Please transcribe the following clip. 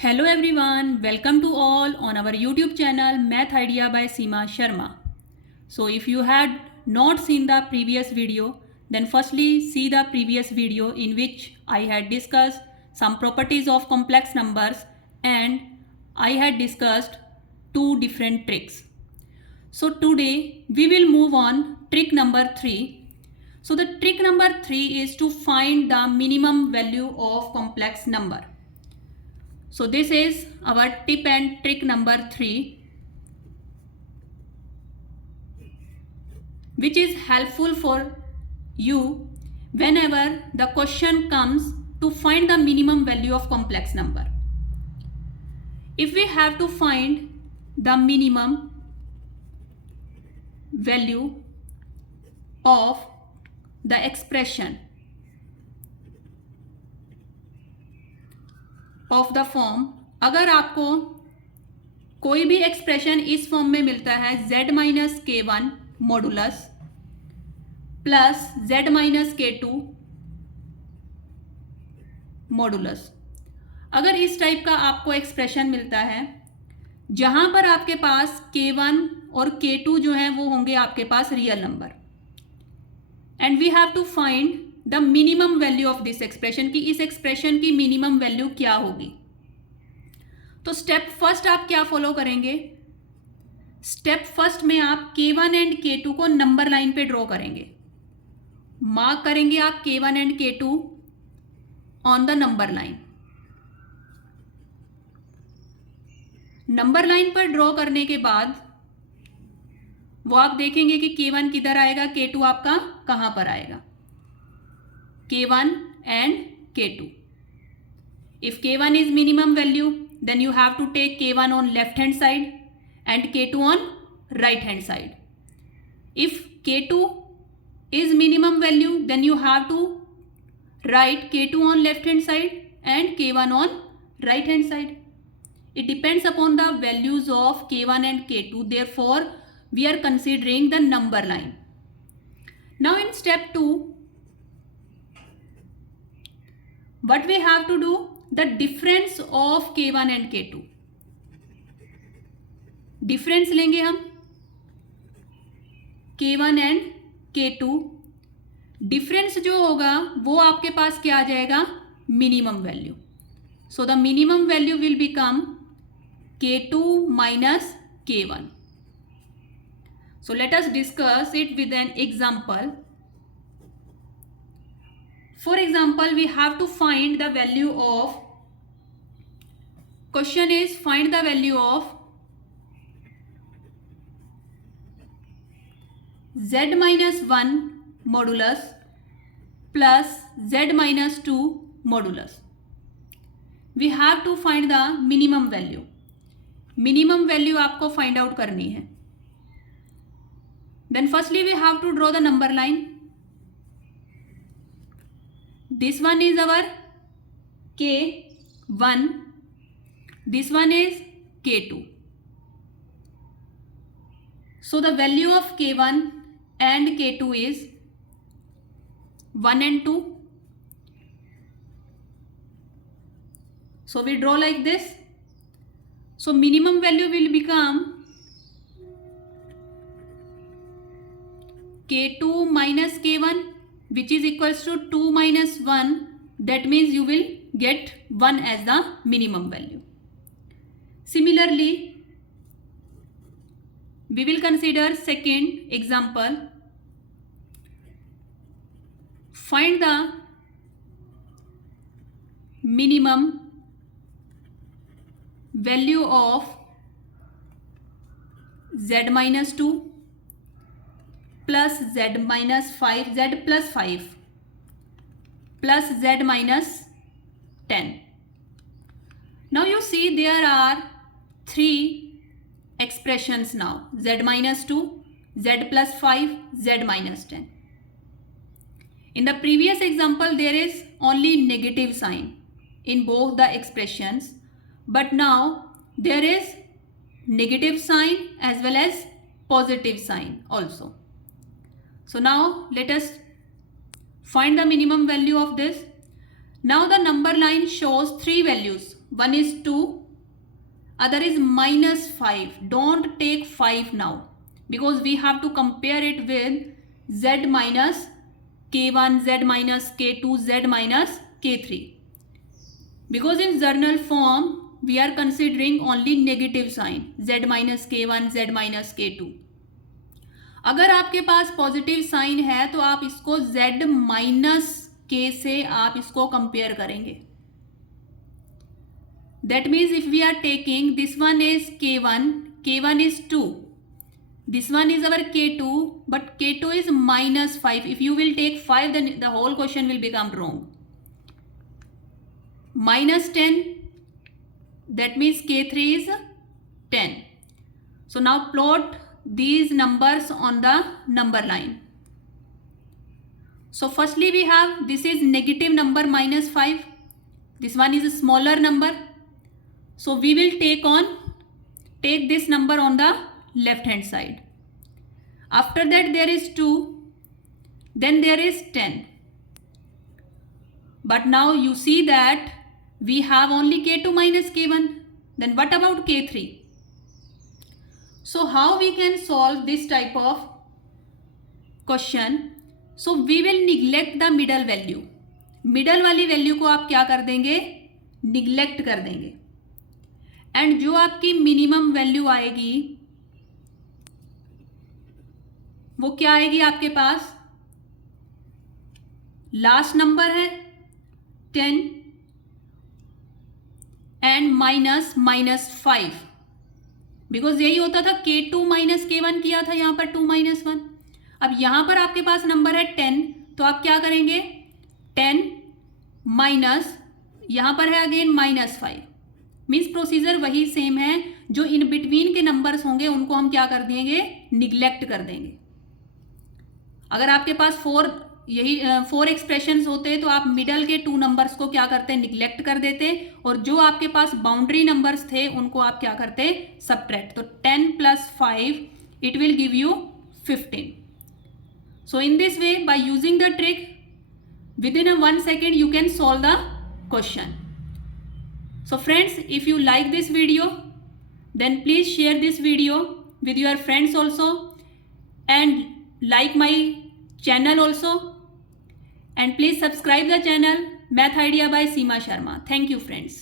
Hello everyone, welcome to all on our YouTube channel Math Idea by Seema Sharma. So if you had not seen the previous video, then firstly see the previous video in which I had discussed some properties of complex numbers and I had discussed two different tricks. So today we will move on trick number 3. So the trick number 3 is to find the minimum value of complex number. So this is our tip and trick number 3, which is helpful for you whenever the question comes to find the minimum value of complex number. If we have to find the minimum value of the expression of the form, अगर आपको कोई भी expression इस form में मिलता है z minus के one modulus plus z minus के टू मॉडुलस, अगर इस टाइप का आपको एक्सप्रेशन मिलता है जहां पर आपके पास k1 और k2 जो है वो होंगे आपके पास real number, and we have to find the minimum value of this expression की इस एक्सप्रेशन की मिनिमम वैल्यू क्या होगी। तो स्टेप फर्स्ट आप क्या फॉलो करेंगे? स्टेप फर्स्ट में आप k1 एंड k2 को नंबर लाइन पे ड्रॉ करेंगे, मार्क करेंगे आप k1 and k2 on the number line. Number line पर ड्रॉ करने के बाद वो आप देखेंगे कि k1 किधर आएगा, k2 आपका कहां पर आएगा, k1 and k2. If k1 is minimum value, then you have to take k1 on left hand side and k2 on right hand side. If k2 is minimum value, then you have to write k2 on left hand side and k1 on right hand side. It depends upon the values of k1 and k2. Therefore, we are considering the number line. Now in step 2, what we have to do, the difference of k1 and k2, difference लेंगे हम k1 and k2, difference जो होगा वो आपके पास क्या आ जाएगा, minimum value. So the minimum value will become k2 minus k1. So let us discuss it with an example. For example, we have to find the value of, question is find the value of z minus 1 modulus plus z minus 2 modulus. We have to find the minimum value. Minimum value आपको find out करनी है. Then firstly we have to draw the number line. This one is our k1, this one is k2. So the value of k1 and k2 is 1 and 2. So we draw like this. So minimum value will become k2 minus k1, which is equals to 2 minus 1. That means you will get 1 as the minimum value. Similarly, we will consider second example. Find the minimum value of z minus 2 plus z minus 5, z plus 5 plus z minus 10. Now you see there are three expressions now, z minus 2, z plus 5, z minus 10. In the previous example, there is only negative sign in both the expressions, but now there is negative sign as well as positive sign also. So now let us find the minimum value of this. Now the number line shows three values, one is 2, other is -5. Don't take 5 now because we have to compare it with z minus k1, z minus k2, z minus k3. Because in journal form we are considering only negative sign, z minus k1, z minus k2. अगर आपके पास positive sign है तो आप इसको z minus k से आप इसको compare करेंगे. That means if we are taking this one is k1, k1 is 2. This one is our k2, but k2 is -5. If you will take 5, then the whole question will become wrong. -10, that means k3 is 10. So now plot these numbers on the number line. So firstly we have this is negative number -5. This one is a smaller number. So we will take this number on the left hand side. After that there is 2. Then there is 10. But now you see that we have only k2 minus k1. Then what about k3? So how we can solve this type of question? So we will neglect the middle value. Middle वाली value को आप क्या कर देंगे? Neglect कर देंगे. And जो आपकी मिनिमम वैल्यू आएगी वो क्या आएगी आपके पास? लास्ट नंबर है 10 एंड -5. बिकॉज यही होता था, k2 माइनस k1 किया था यहां पर 2 - 1. अब यहां पर आपके पास नंबर है 10, तो आप क्या करेंगे? 10 माइनस यहां पर है अगेन -5. मीन्स प्रोसीजर वही सेम है. जो इन बिटवीन के नंबर्स होंगे उनको हम क्या कर देंगे? निग्लेक्ट कर देंगे. अगर आपके पास 4 एक्सप्रेशंस होते तो आप मिडल के 2 नंबर्स को क्या करते? निग्लेक्ट कर देते. और जो आपके पास बाउंड्री नंबर्स थे उनको आप क्या करते? सबट्रैक्ट. तो 10 + 5 it will give you 15. So in this way, by using the trick, within 1 second you can solve the question. So friends, if you like this video, then please share this video with your friends also, and like my channel also, and please subscribe the channel Math Idea by Seema Sharma. Thank you friends.